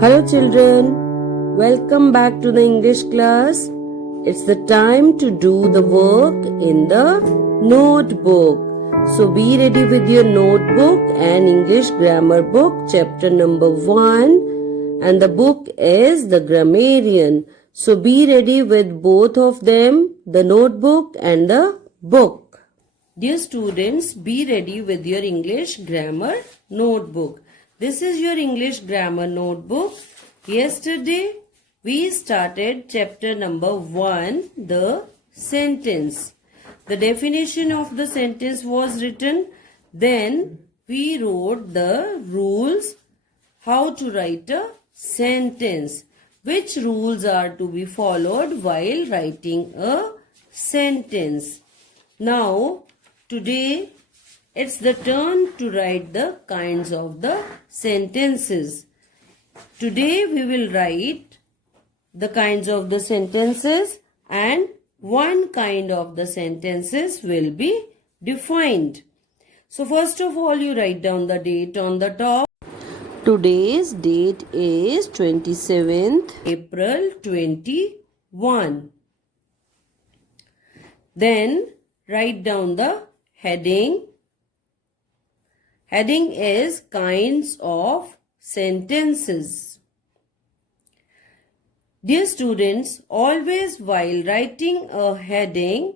Hello children, welcome back to the English class. It's the time to do the work in the notebook. So be ready with your notebook and English grammar book chapter number 1, and the book is The Grammarian. So be ready with both of them, the notebook and the book. Dear students, be ready with your English grammar notebook. This is your English grammar notebook. Yesterday, we started chapter number 1, the sentence. The definition of the sentence was written. Then, we wrote the rules, how to write a sentence. Which rules are to be followed while writing a sentence. Now, today, it's the turn to write the kinds of the sentences. Today we will write the kinds of the sentences, and one kind of the sentences will be defined. So first of all, you write down the date on the top. Today's date is 27th April 21. Then write down the heading. Heading is kinds of sentences. Dear students, always while writing a heading,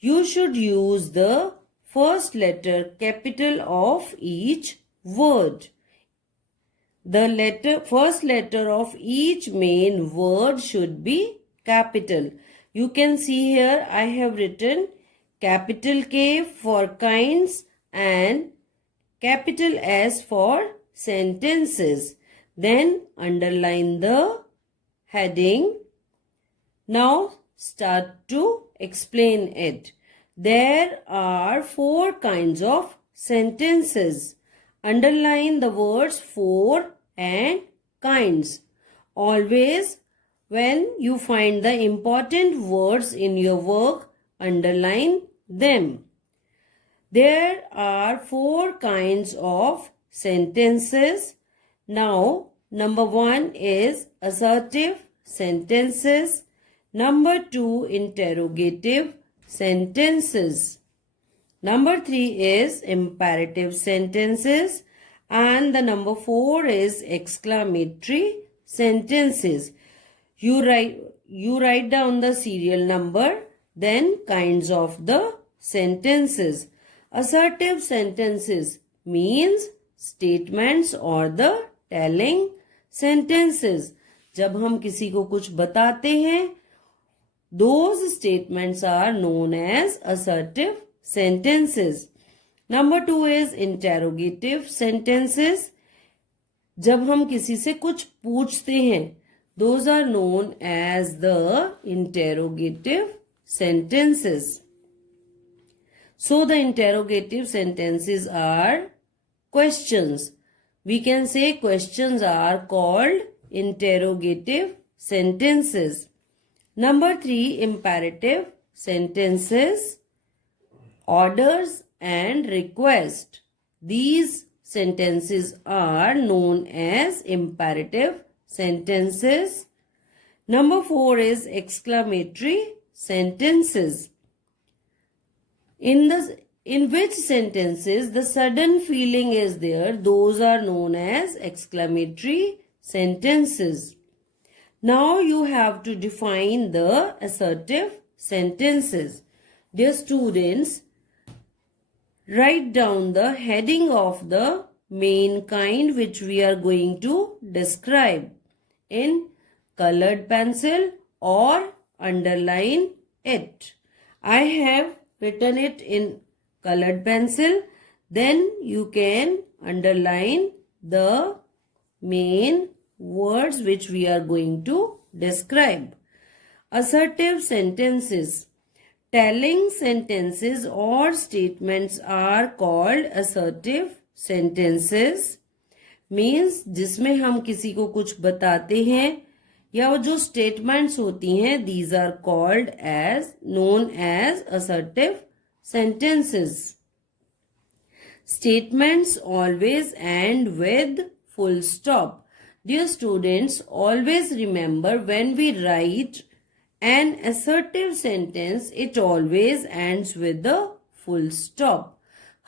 you should use the first letter capital of each word. The first letter of each main word should be capital. You can see here I have written capital K for kinds and capital S for sentences. Then underline the heading. Now start to explain it. There are 4 kinds of sentences. Underline the words for and kinds. Always when you find the important words in your work, underline them. There are 4 kinds of sentences. Now, number 1 is assertive sentences. Number 2, interrogative sentences. Number 3 is imperative sentences. And the number 4 is exclamatory sentences. You write down the serial number, then kinds of the sentences. Assertive sentences means statements or the telling sentences. जब हम किसी को कुछ बताते हैं, those statements are known as assertive sentences. Number 2 is interrogative sentences. जब हम किसी से कुछ पूछते हैं, those are known as the interrogative sentences. So the interrogative sentences are questions. We can say questions are called interrogative sentences. Number 3, imperative sentences, orders and request. These sentences are known as imperative sentences. Number 4 is exclamatory sentences. In which sentences the sudden feeling is there, those are known as exclamatory sentences. Now you have to define the assertive sentences. Dear students, write down the heading of the main kind which we are going to describe in colored pencil or underline it. I have written it in colored pencil. Then you can underline the main words which we are going to describe. Assertive sentences. Telling sentences or statements are called assertive sentences. Means जिसमें हम किसी को कुछ बताते हैं या वो जो statements होती हैं, these are called as known as assertive sentences. Statements always end with full stop. Dear students, always remember when we write an assertive sentence, it always ends with the full stop.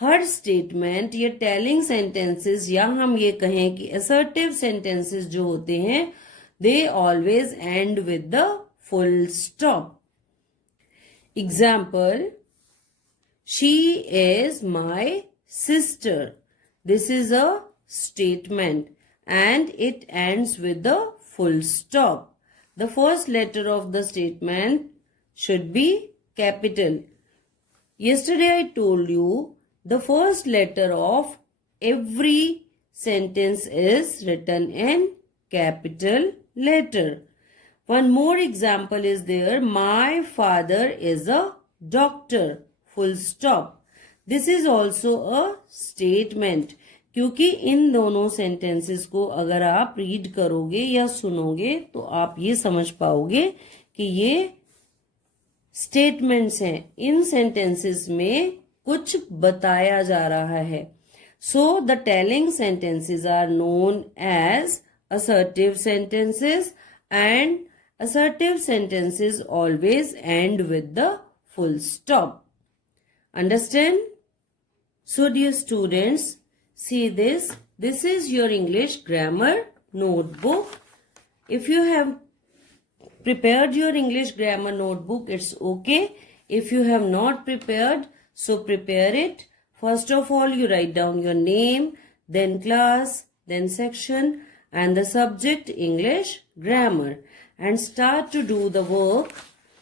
Her statement या telling sentences या हम ये कहें कि assertive sentences जो होते हैं they always end with the full stop. Example, she is my sister. This is a statement and it ends with the full stop. The first letter of the statement should be capital. Yesterday I told you the first letter of every sentence is written in capital letter. One more example is there. My father is a doctor. Full stop. This is also a statement. क्योंकि इन दोनों sentences को अगर आप read करोगे या सुनोगे तो आप ये समझ पाओगे कि ये स्टेटमेंट्स हैं. इन सेंटेंसेस में कुछ बताया जा रहा है. So the telling sentences are known as assertive sentences and assertive sentences always end with the full stop. Understand? So dear students, see this. This is your English grammar notebook. If you have prepared your English grammar notebook, it's okay. If you have not prepared, so prepare it. First of all, you write down your name, then class, then section, and the subject English grammar, and start to do the work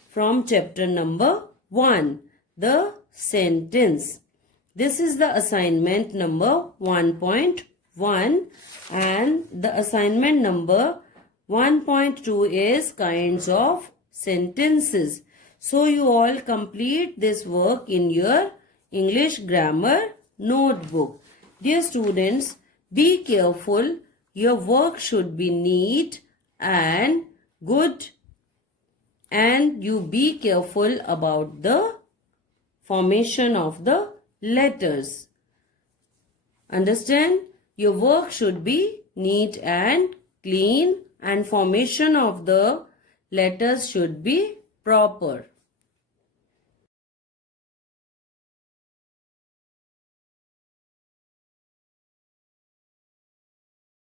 from chapter number 1, the sentence. This is the assignment number 1.1 and the assignment number 1.2 is kinds of sentences. So you all complete this work in your English grammar notebook. Dear students, be careful. Your work should be neat and good, and you be careful about the formation of the letters. Understand? Your work should be neat and clean and formation of the letters should be proper.